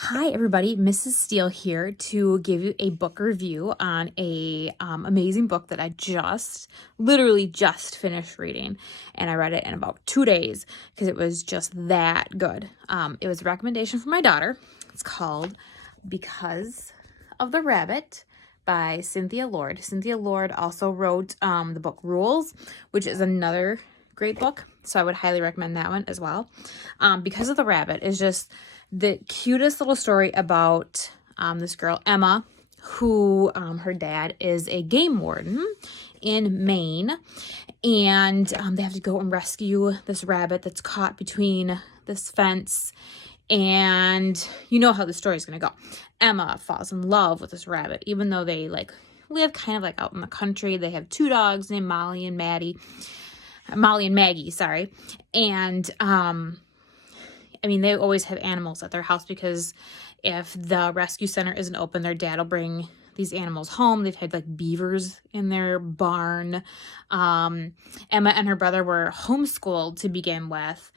Hi everybody, Mrs. Steele here to give you a book review on a amazing book that I literally just finished reading, and I read it in about 2 days because it was just that good. It was a recommendation from my daughter. It's called Because of the Rabbit by Cynthia Lord. Cynthia Lord also wrote the book Rules, which is another great book, so I would highly recommend that one as well. Because of the Rabbit is just the cutest little story about this girl, Emma, who her dad is a game warden in Maine, and they have to go and rescue this rabbit that's caught between this fence. And you know how the story is going to go. Emma falls in love with this rabbit, even though they live kind of out in the country. They have 2 dogs named Molly and Maggie, sorry. And they always have animals at their house because if the rescue center isn't open, their dad will bring these animals home. They've had beavers in their barn. Emma and her brother were homeschooled to begin with,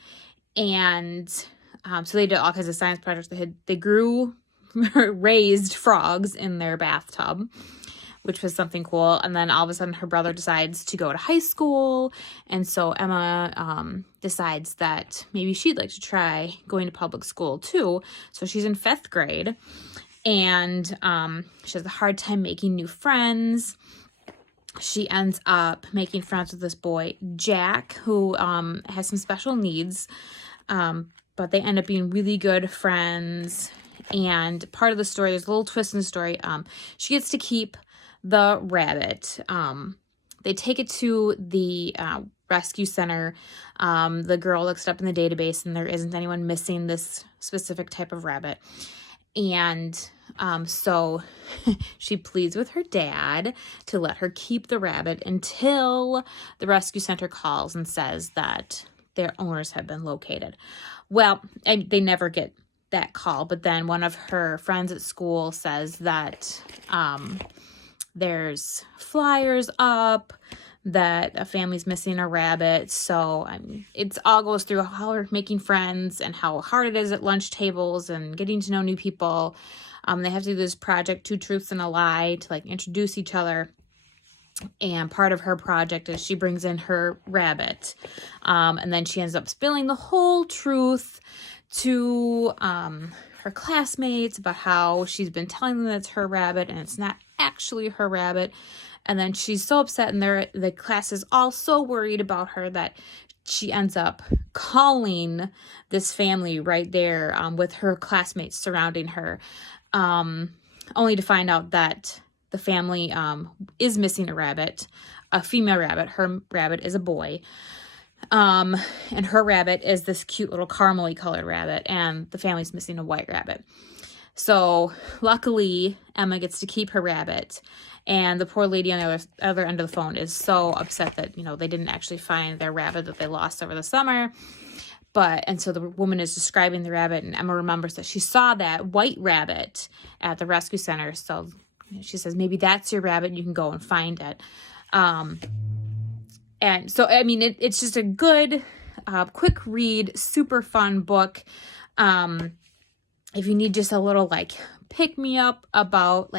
and so they did all kinds of science projects. They grew raised frogs in their bathtub, which was something cool. And then all of a sudden her brother decides to go to high school. And so Emma decides that maybe she'd like to try going to public school too. So she's in 5th grade, and she has a hard time making new friends. She ends up making friends with this boy, Jack, who has some special needs, but they end up being really good friends. And part of the story, there's a little twist in the story. She gets to keep the rabbit. They take it to the rescue center. The girl looks it up in the database, and there isn't anyone missing this specific type of rabbit. And so she pleads with her dad to let her keep the rabbit until the rescue center calls and says that their owners have been located. Well, they never get that call, but then one of her friends at school says that there's flyers up that a family's missing a rabbit. So it's all goes through how we're making friends and how hard it is at lunch tables and getting to know new people. They have to do this project, 2 Truths and a Lie, to introduce each other. And part of her project is she brings in her rabbit, and then she ends up spilling the whole truth to her classmates about how she's been telling them that it's her rabbit and it's not actually her rabbit. And then she's so upset, and the class is all so worried about her that she ends up calling this family right there with her classmates surrounding her, only to find out that the family is missing a rabbit, a female rabbit. Her rabbit is a boy. And her rabbit is this cute little caramely colored rabbit, and the family's missing a white rabbit. So luckily Emma gets to keep her rabbit, and the poor lady on the other end of the phone is so upset that, they didn't actually find their rabbit that they lost over the summer. And so the woman is describing the rabbit, and Emma remembers that she saw that white rabbit at the rescue center. So she says, maybe that's your rabbit, and you can go and find it. And so, it's just a good, quick read, super fun book. If you need just a little, pick-me-up about,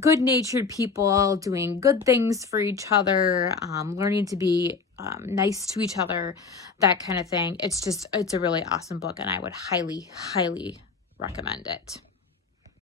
good-natured people doing good things for each other, learning to be nice to each other, that kind of thing. It's a really awesome book, and I would highly, highly recommend it.